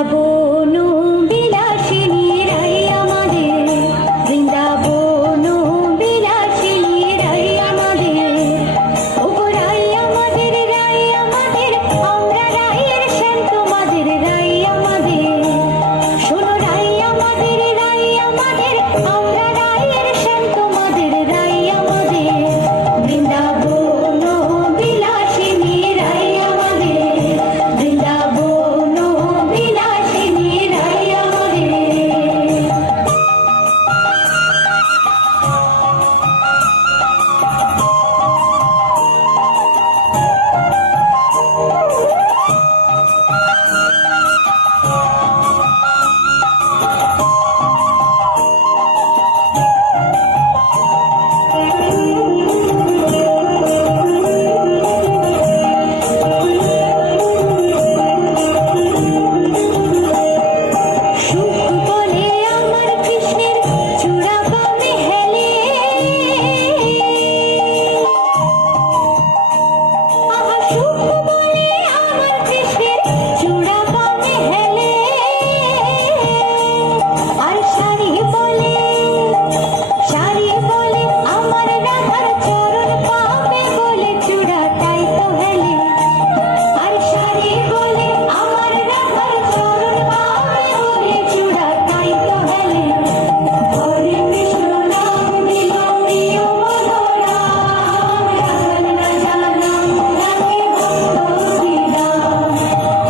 বৃন্দাবন বিলাসিনী রাই আমাদের, বৃন্দাবন বিলাসিনী রাই আমাদের, ওগো রাই আমাদের, রাই আমাদের, আমরা রাইয়ের শ্যাম তোমাদের রাই আমাদের, শোনো রাই আমাদের, রাই আমাদের, আমরা রাইয়ের শ্যাম তোমাদের রাই আমাদের, বৃন্দাবন বিলাসিনী রাই আমাদের, বৃন্দাবন বিলাসিনী রাই আমাদের। সুখ বলে আমার কৃষ্ণের চূড়া বামে হেলে, আহা সুখ বলে আমার কৃষ্ণের চূড়া বামে হেলে, আর শাড়ি বলে আমার রাধার চরণ পাবে বলে চূড়া তাই তো হেলে, আর শাড়ি বলে আমার রাধার চরণ পাবে বলে চূড়া তাই তো হেলে। হরে কৃষ্ণ নাম দিল প্রিয় মনোরাম, রাধার রাজা নাম রাখে ভক্ত শ্রীরাম,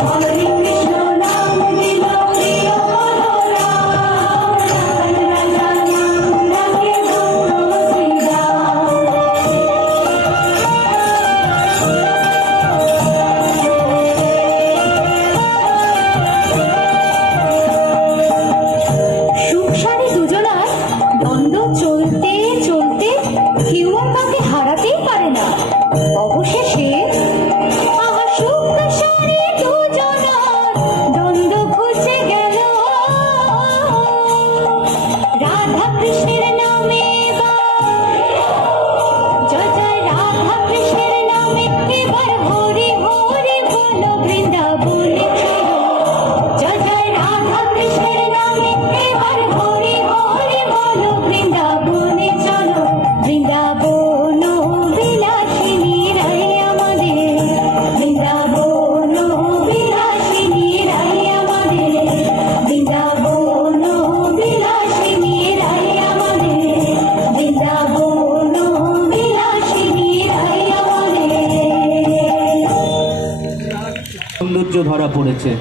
হরে কৃষ্ণ নাম দিল প্রিয় মনোরাম, রাধার রাজা নাম রাখে ভক্ত শ্রীরাম। সুখসারে দুজনার দ্বন্দ্ব চলতে চলতে কেউ আর কাউকে হারাতেই পারে না। অবশেষে আহা সুখসারে দুজনার দ্বন্দ্ব ঘুচে গেল, রাধা কৃষ্ণের নামে জয় জয় রাধা কৃষ্ণের নামে এবার হরি হরি বলো বৃন্দাবনে চলো, জয় জয় রাধা কৃষ্ণের নামে এবার হরি হরি বলো বৃন্দাবনে চলো, বৃন্দাবন বিলাসিনী রাই আমাদের, বৃন্দাবন বিলাসিনী রাই আমাদের, বৃন্দাবন বিলাসিনী রাই আমাদের, বৃন্দাবন বিলাসিনী রাই আমাদের। সৌন্দর্য ধরা পড়েছে।